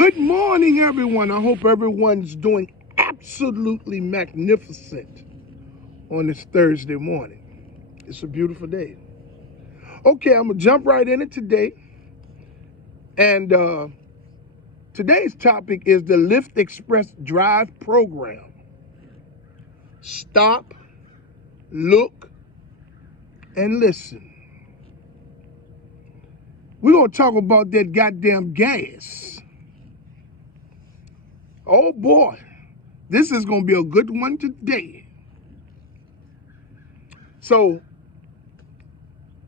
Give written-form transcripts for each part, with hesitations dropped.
Good morning, everyone. I hope everyone's doing absolutely magnificent on this Thursday morning. It's a beautiful day. Okay, I'm going to jump right in it today. And today's topic is the Lyft Express Drive program. Stop, look, and listen. We're going to talk about that goddamn gas. Oh boy, this is going to be a good one today. So,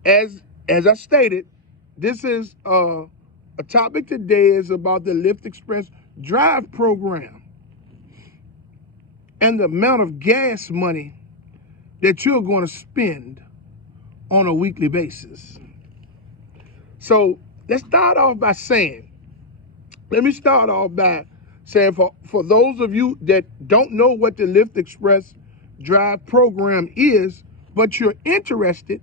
as I stated, this is a topic today is about the Lyft Express Drive program and the amount of gas money that you're going to spend on a weekly basis. So let's start off by saying, for those of you that don't know what the Lyft Express Drive program is, but you're interested,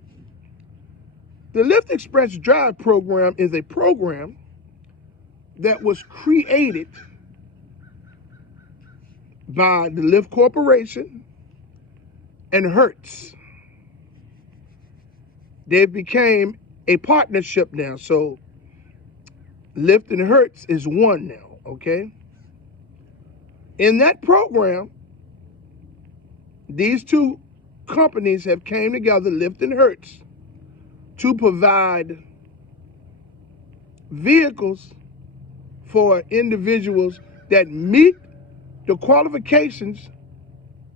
the Lyft Express Drive program is a program that was created by the Lyft Corporation and Hertz. They became a partnership now, so Lyft and Hertz is one now, okay? In that program, these two companies have came together, Lyft and Hertz, to provide vehicles for individuals that meet the qualifications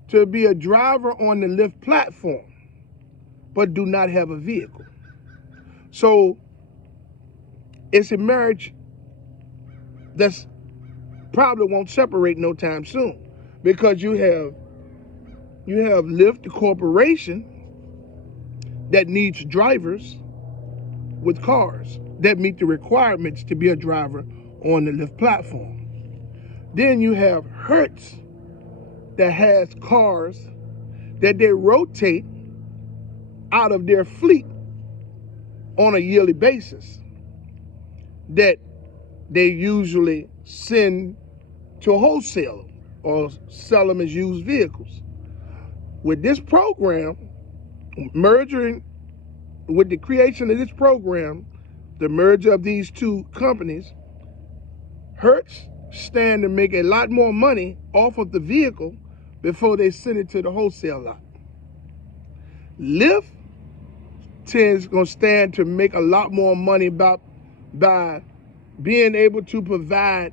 to be a driver on the Lyft platform, but do not have a vehicle. So it's a marriage that's probably won't separate no time soon, because you have Lyft, the corporation, that needs drivers with cars that meet the requirements to be a driver on the Lyft platform. Then you have Hertz that has cars that they rotate out of their fleet on a yearly basis that they usually send to a wholesaler or sell them as used vehicles. With this program, merging with the creation of this program, the merger of these two companies, Hertz stand to make a lot more money off of the vehicle before they send it to the wholesale lot. Lyft gonna stand to make a lot more money by being able to provide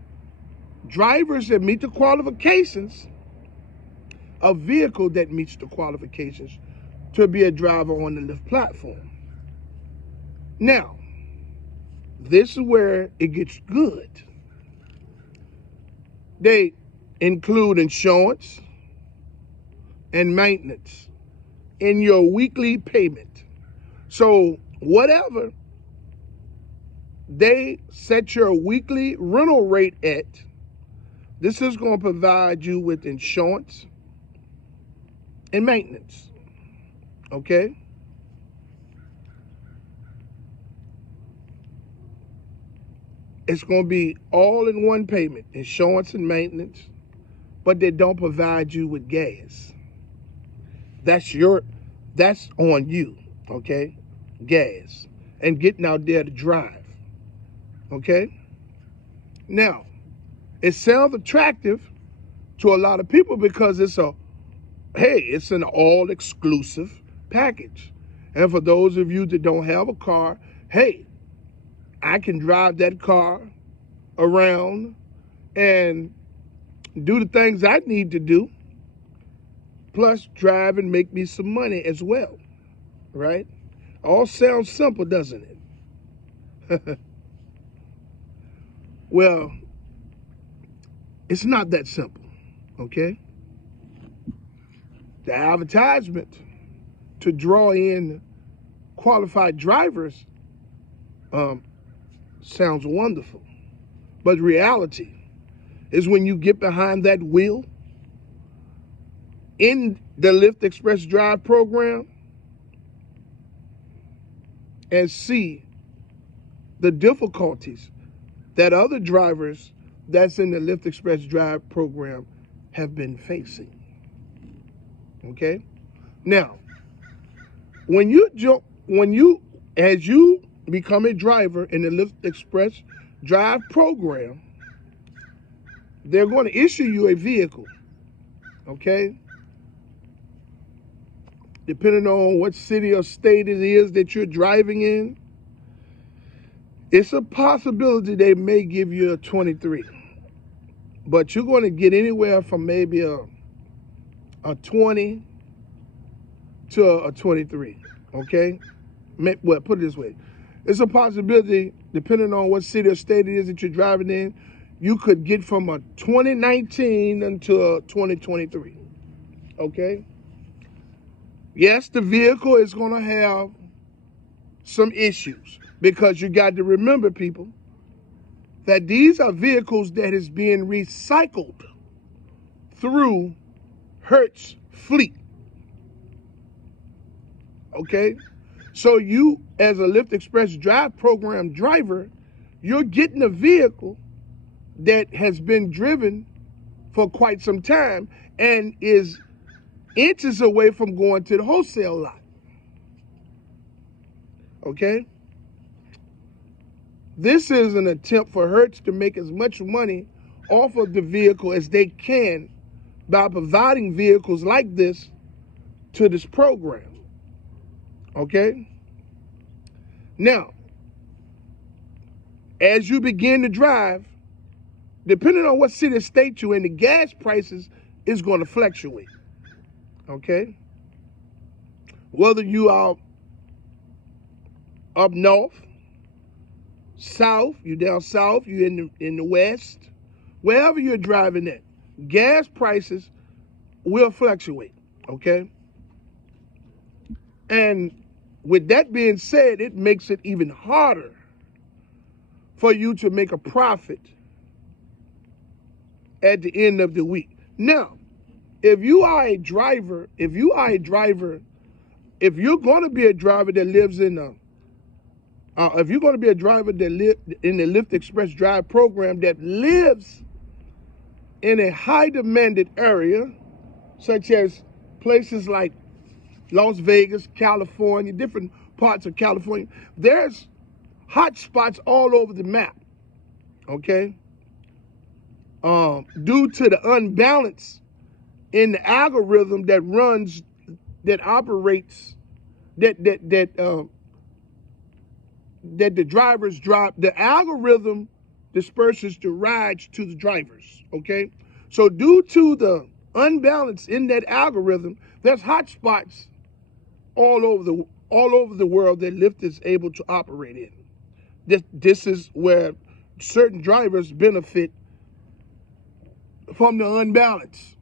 drivers that meet the qualifications, a vehicle that meets the qualifications to be a driver on the Lyft platform. Now, this is where it gets good. They include insurance and maintenance in your weekly payment. So whatever they set your weekly rental rate at, this is going to provide you with insurance and maintenance, okay? It's going to be all in one payment, insurance and maintenance, but they don't provide you with gas. That's on you, okay? Gas and getting out there to drive, okay? Now, it sounds attractive to a lot of people because it's an all-exclusive package. And for those of you that don't have a car, hey, I can drive that car around and do the things I need to do, plus drive and make me some money as well, right? All sounds simple, doesn't it? Well, it's not that simple, okay? The advertisement to draw in qualified drivers sounds wonderful, but reality is when you get behind that wheel in the Lyft Express Drive program and see the difficulties that other drivers that's in the Lyft Express Drive program have been facing. Okay? Now, as you become a driver in the Lyft Express Drive program, they're going to issue you a vehicle. Okay? Depending on what city or state it is that you're driving in, it's a possibility they may give you a 23. But you're going to get anywhere from maybe a 20 to a 23, okay? Well, put it this way. It's a possibility, depending on what city or state it is that you're driving in, you could get from a 2019 into a 2023, okay? Yes, the vehicle is going to have some issues, because you got to remember, people, that these are vehicles that is being recycled through Hertz fleet. Okay? So you, as a Lyft Express Drive program driver, you're getting a vehicle that has been driven for quite some time and is inches away from going to the wholesale lot. Okay? This is an attempt for Hertz to make as much money off of the vehicle as they can by providing vehicles like this to this program. Okay? Now, as you begin to drive, depending on what city or state you're in, the gas prices is going to fluctuate. Okay? Whether you are up north, south, you down south, you in the west, wherever you're driving at, gas prices will fluctuate. Okay? And with that being said, it makes it even harder for you to make a profit at the end of the week. Now, if you're going to be a driver that lives in if you're going to be a driver that lives in the Lyft Express Drive program that lives in a high demanded area, such as places like Las Vegas, California, different parts of California, there's hot spots all over the map, okay? Due to the unbalance in the algorithm that operates, that the drivers drop, the algorithm disperses the rides to the drivers, okay? So due to the unbalance in that algorithm, there's hot spots all over the world that Lyft is able to operate in. This is where certain drivers benefit from the unbalance,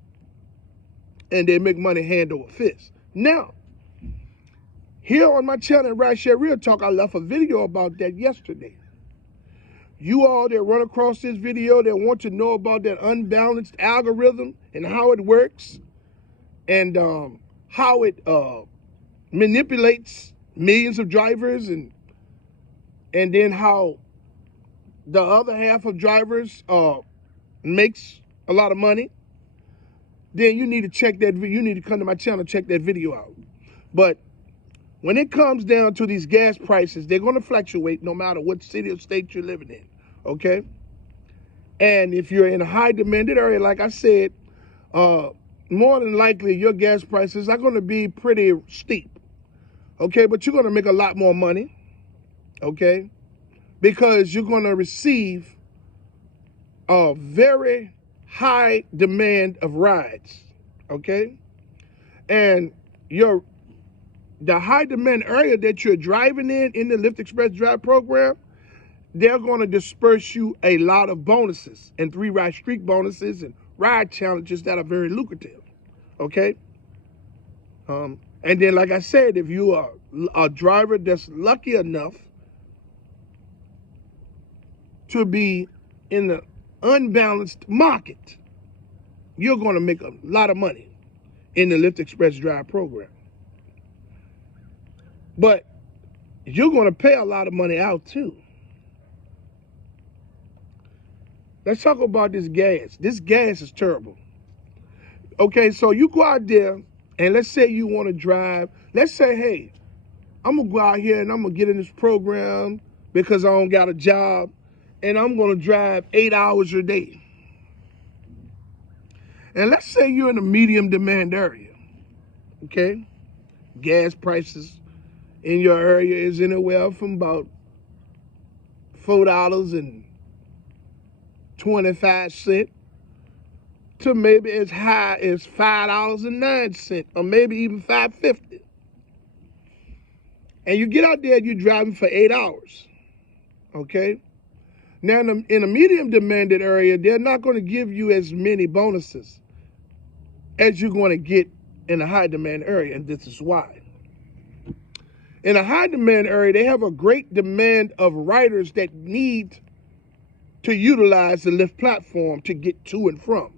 and they make money hand over fist. Now, here on my channel, Rideshare RealTalk, I left a video about that yesterday. You all that run across this video that want to know about that unbalanced algorithm and how it works, and how it manipulates millions of drivers, and then how the other half of drivers makes a lot of money, then you need to check that. You need to come to my channel, check that video out. But when it comes down to these gas prices, they're going to fluctuate no matter what city or state you're living in, okay? And if you're in a high demanded area, like I said, more than likely your gas prices are going to be pretty steep, okay? But you're going to make a lot more money, okay? Because you're going to receive a very high demand of rides, okay? And the high demand area that you're driving in the Lyft Express Drive program, they're going to disperse you a lot of bonuses and 3 ride streak bonuses and ride challenges that are very lucrative, okay? And then, like I said, if you are a driver that's lucky enough to be in the unbalanced market, you're going to make a lot of money in the Lyft Express Drive program. But you're going to pay a lot of money out too. Let's talk about this gas. This gas is terrible. Okay, so you go out there and let's say you want to drive. Let's say, hey, I'm going to go out here and I'm going to get in this program because I don't got a job and I'm going to drive 8 hours a day. And let's say you're in a medium demand area, okay? Gas prices in your area is anywhere from about $4.25 to maybe as high as $5.09 or maybe even $5.50. And you get out there and you're driving for 8 hours, okay? Now in a medium demanded area, they're not going to give you as many bonuses as you're going to get in a high demand area, and this is why. In a high demand area, they have a great demand of riders that need to utilize the Lyft platform to get to and from.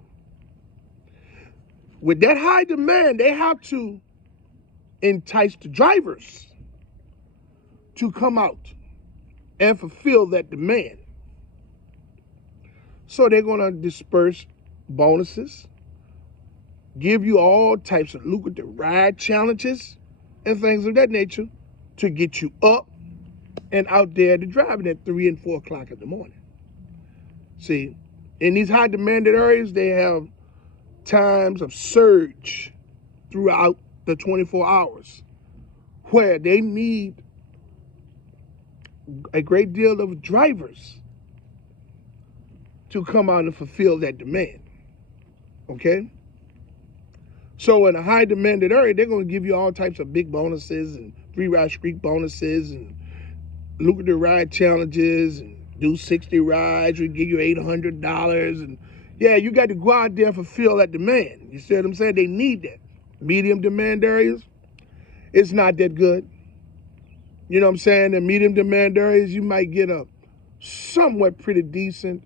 With that high demand, they have to entice the drivers to come out and fulfill that demand. So they're going to disperse bonuses, give you all types of lucrative ride challenges and things of that nature to get you up and out there to driving at 3 and 4 o'clock in the morning. See, in these high demanded areas, they have times of surge throughout the 24 hours where they need a great deal of drivers to come out and fulfill that demand, okay? So in a high demanded area, they're going to give you all types of big bonuses and free ride streak bonuses and lucrative ride challenges and do 60 rides, we give you $800. And yeah, you got to go out there and fulfill that demand. You see what I'm saying? They need that. Medium demand areas, it's not that good. You know what I'm saying? In medium demand areas, you might get a somewhat pretty decent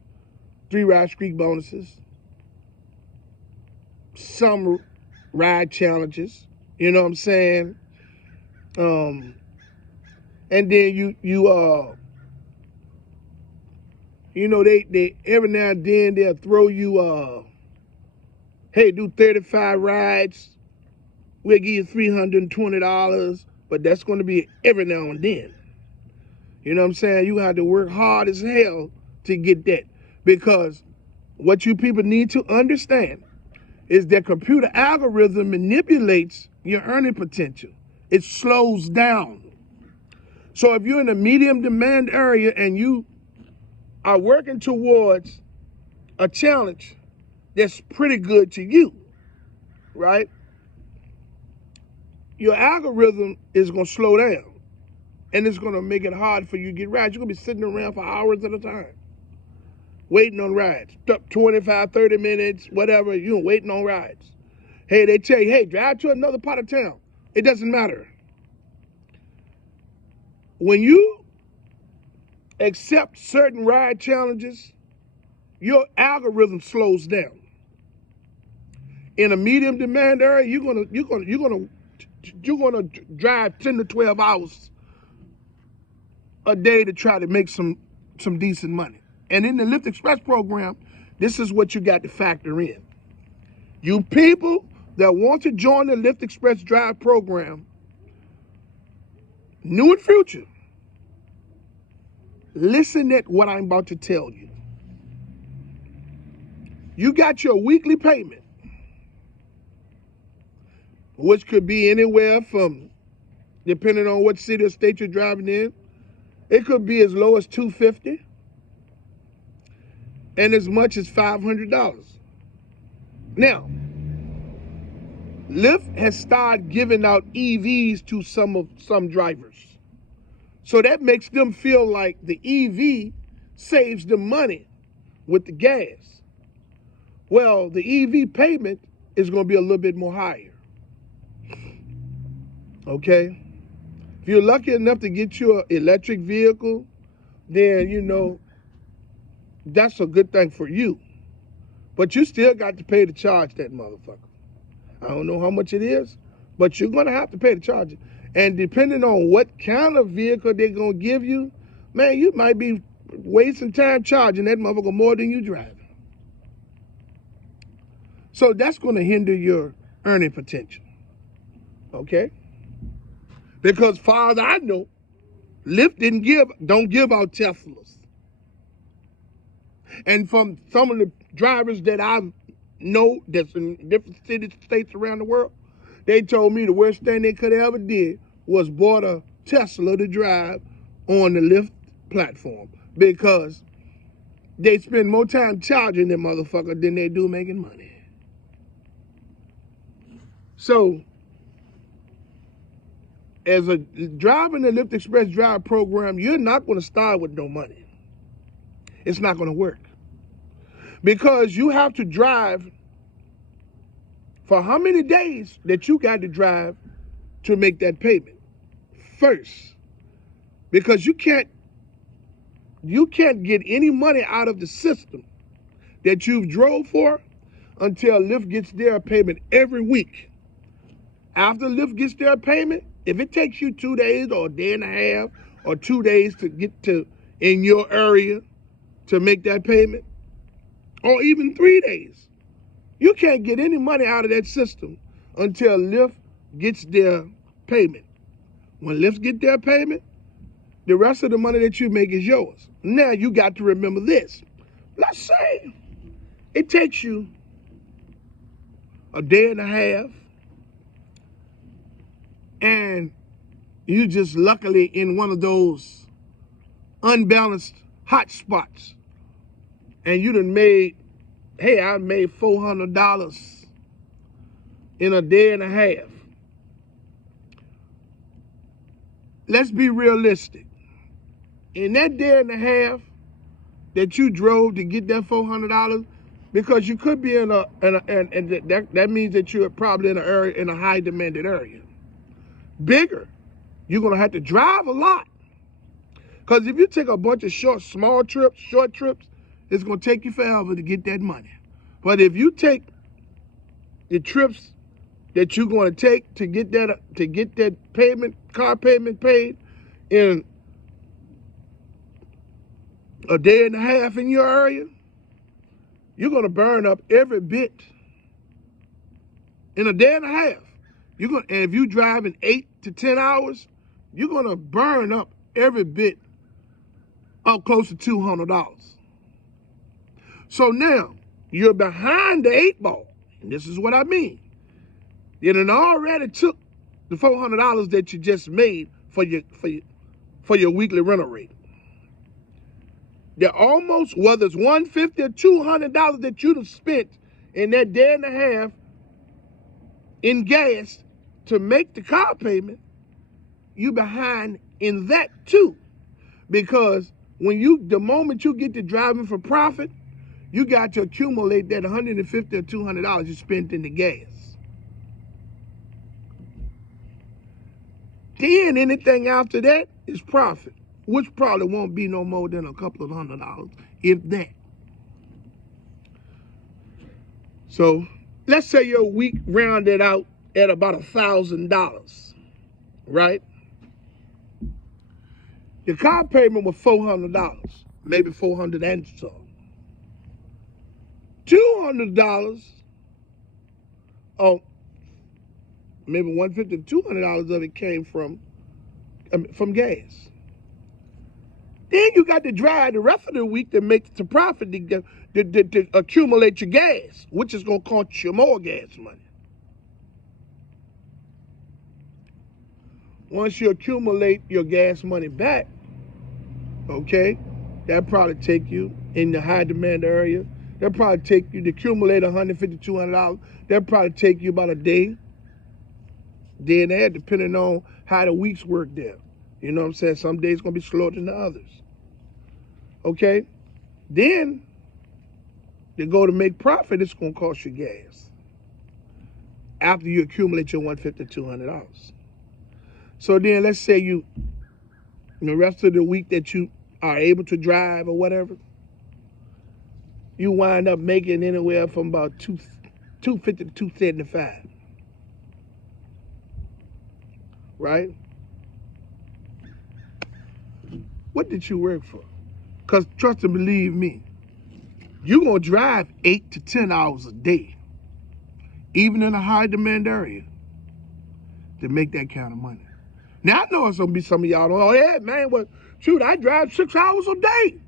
3 ride streak bonuses, some ride challenges, you know what I'm saying? And then you know, they every now and then they'll throw you, hey, do 35 rides, we'll give you $320, but that's going to be every now and then. You know what I'm saying? You have to work hard as hell to get that, because what you people need to understand is that computer algorithm manipulates your earning potential. It slows down. So if you're in a medium demand area and you are working towards a challenge that's pretty good to you, right? Your algorithm is going to slow down, and it's going to make it hard for you to get rides. You're going to be sitting around for hours at a time, waiting on rides, 25, 30 minutes, whatever, you're waiting on rides. Hey, they tell you, hey, drive to another part of town. It doesn't matter. When you accept certain ride challenges, your algorithm slows down. In a medium demand area, you're gonna drive 10 to 12 hours a day to try to make some decent money. And in the Lyft Express program, this is what you got to factor in. You people that want to join the Lyft Express Drive program, new and future, listen at what I'm about to tell you. You got your weekly payment, which could be anywhere from, depending on what city or state you're driving in, it could be as low as $250 and as much as $500. Now, Lyft has started giving out EVs to some drivers. So that makes them feel like the EV saves them money with the gas. Well, the EV payment is going to be a little bit more higher. Okay? If you're lucky enough to get your electric vehicle, then, you know, that's a good thing for you. But you still got to pay to charge that motherfucker. I don't know how much it is, but you're going to have to pay to charge it. And depending on what kind of vehicle they're going to give you, man, you might be wasting time charging that motherfucker more than you driving. So that's going to hinder your earning potential. Okay? Because far as I know, Lyft don't give out Teslas. And from some of the drivers that I know that's in different cities, states around the world, they told me the worst thing they could have ever did was bought a Tesla to drive on the Lyft platform, because they spend more time charging them motherfucker than they do making money. So, as a driver in the Lyft Express Drive program, you're not going to start with no money. It's not going to work. Because you have to drive for how many days that you got to drive to make that payment first. Because you can't get any money out of the system that you've drove for until Lyft gets their payment every week. After Lyft gets their payment, if it takes you 2 days or a day and a half or 2 days to get to in your area to make that payment, or even 3 days, you can't get any money out of that system until Lyft gets their payment. When Lyft get their payment, the rest of the money that you make is yours. Now you got to remember this. Let's say it takes you a day and a half, and you just luckily in one of those unbalanced hot spots, and you done made, hey, I made $400 in a day and a half. Let's be realistic. In that day and a half that you drove to get that $400, because you could be and that means that you're probably in an area, in a high demanded area. Bigger, you're gonna have to drive a lot. Because if you take a bunch of short trips, it's gonna take you forever to get that money. But if you take the trips that you're gonna take to get that car payment paid in a day and a half in your area, you're gonna burn up every bit in a day and a half. And if you driving 8 to 10 hours, you're gonna burn up every bit up close to $200. So now you're behind the 8 ball, and this is what I mean. It already took the $400 that you just made for your weekly rental rate. They're almost, whether it's $150 or $200 that you'd have spent in that day and a half in gas to make the car payment, you behind in that too. Because the moment you get to driving for profit, you got to accumulate that $150 or $200 you spent in the gas. Then anything after that is profit, which probably won't be no more than a couple of $100, if that. So let's say your week rounded out at about $1,000, right? The car payment was $400, maybe $400 and so. $200, oh, maybe $150, $200 of it came from gas. Then you got to drive the rest of the week to make the profit to accumulate your gas, which is going to cost you more gas money. Once you accumulate your gas money back, okay, that'll probably take you in the high demand area. That'll probably take you to accumulate $150, $200. That'll probably take you about a day and a half, depending on how the weeks work there. You know what I'm saying? Some days going to be slower than the others. Okay? Then, to go to make profit, it's going to cost you gas. After you accumulate your $150, $200. So then, let's say the rest of the week that you are able to drive or whatever, you wind up making anywhere from about $250 to $275. Right? What did you work for? Because trust and believe me, you're going to drive 8 to 10 hours a day. even in a high demand area, to make that kind of money. Now, I know it's going to be some of y'all, oh, yeah, man, well, shoot, I drive 6 hours a day.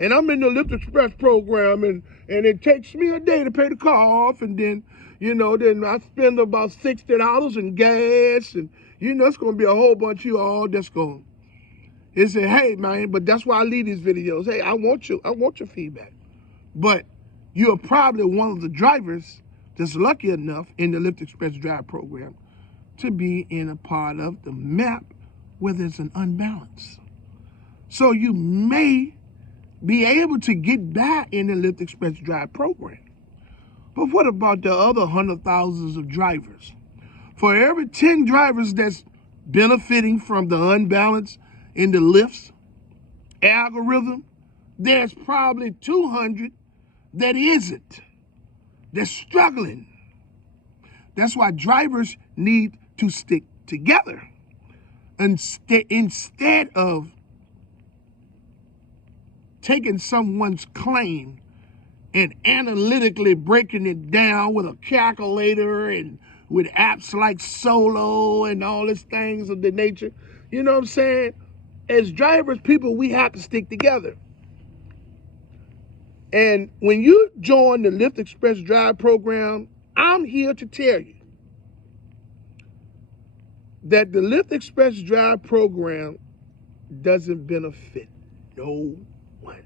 And I'm in the Lyft Express program, and it takes me a day to pay the car off, and then, you know, then I spend about $60 in gas, and, you know, it's going to be a whole bunch of you all that's going to say, hey, man, but that's why I leave these videos. Hey, I want your feedback. But you're probably one of the drivers that's lucky enough in the Lyft Express Drive program to be in a part of the map where there's an unbalance. So you may be able to get by in the Lyft Express Drive program. But what about the other 100,000s of drivers? For every 10 drivers that's benefiting from the unbalance in the Lyft's algorithm, there's probably 200 that isn't. They're struggling. That's why drivers need to stick together. Instead of taking someone's claim and analytically breaking it down with a calculator and with apps like Solo and all these things of the nature. You know what I'm saying? As drivers, people, we have to stick together. And when you join the Lyft Express Drive program, I'm here to tell you that the Lyft Express Drive program doesn't benefit no one.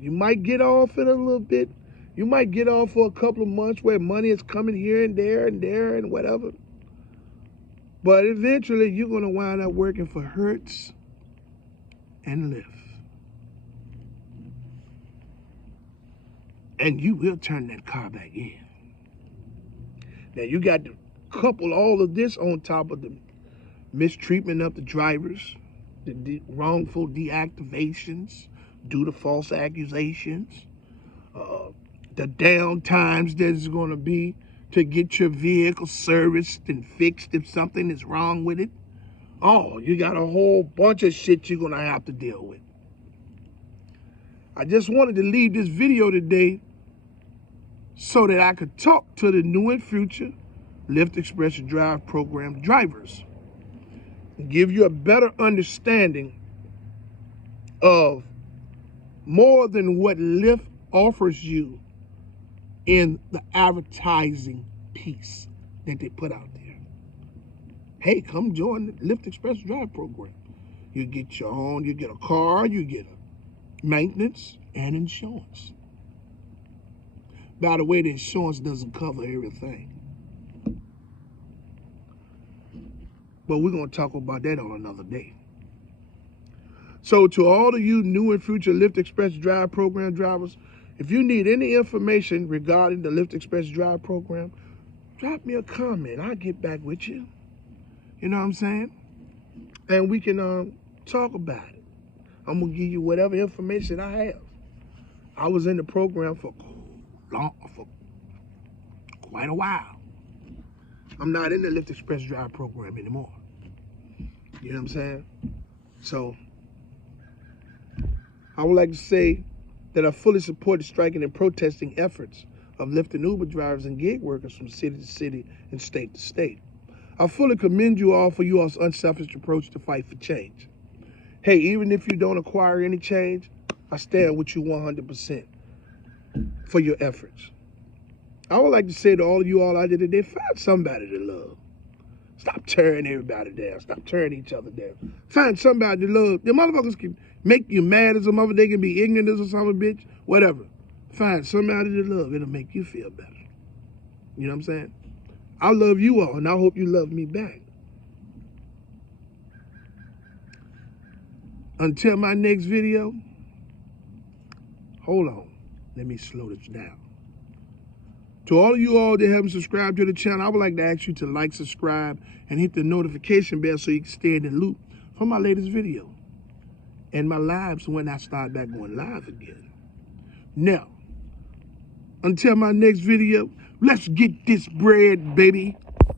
You might get off it a little bit. You might get off for a couple of months where money is coming here and there and whatever. But eventually, you're going to wind up working for Hertz and Lyft. And you will turn that car back in. Now, you got to couple all of this on top of the mistreatment of the drivers, the wrongful deactivations due to false accusations, the down times there's going to be to get your vehicle serviced and fixed if something is wrong with it. Oh, you got a whole bunch of shit you're going to have to deal with. I just wanted to leave this video today so that I could talk to the new and future Lyft Express Drive program drivers and give you a better understanding of more than what Lyft offers you in the advertising piece that they put out there. Hey, come join the Lyft Express Drive program. You get your own, you get a car, you get a maintenance and insurance. By the way, the insurance doesn't cover everything. But we're going to talk about that on another day. So to all of you new and future Lyft Express Drive program drivers, if you need any information regarding the Lyft Express Drive program, drop me a comment. I'll get back with you. You know what I'm saying? And we can talk about it. I'm going to give you whatever information I have. I was in the program for quite a while. I'm not in the Lyft Express Drive program anymore. You know what I'm saying? So, I would like to say that I fully support the striking and protesting efforts of Lyft and Uber drivers and gig workers from city to city and state to state. I fully commend you all for your unselfish approach to fight for change. Hey, even if you don't acquire any change, I stand with you 100% for your efforts. I would like to say to all of you all out there today, find somebody to love. Stop tearing everybody down. Stop tearing each other down. Find somebody to love. The motherfuckers can make you mad as a mother. They can be ignorant as a son of a bitch. Whatever. Find somebody to love. It'll make you feel better. You know what I'm saying? I love you all, and I hope you love me back. Until my next video, hold on. Let me slow this down. To all of you all that haven't subscribed to the channel, I would like to ask you to like, subscribe, and hit the notification bell so you can stay in the loop for my latest video and my lives when I start back going live again. Now, until my next video, let's get this bread, baby.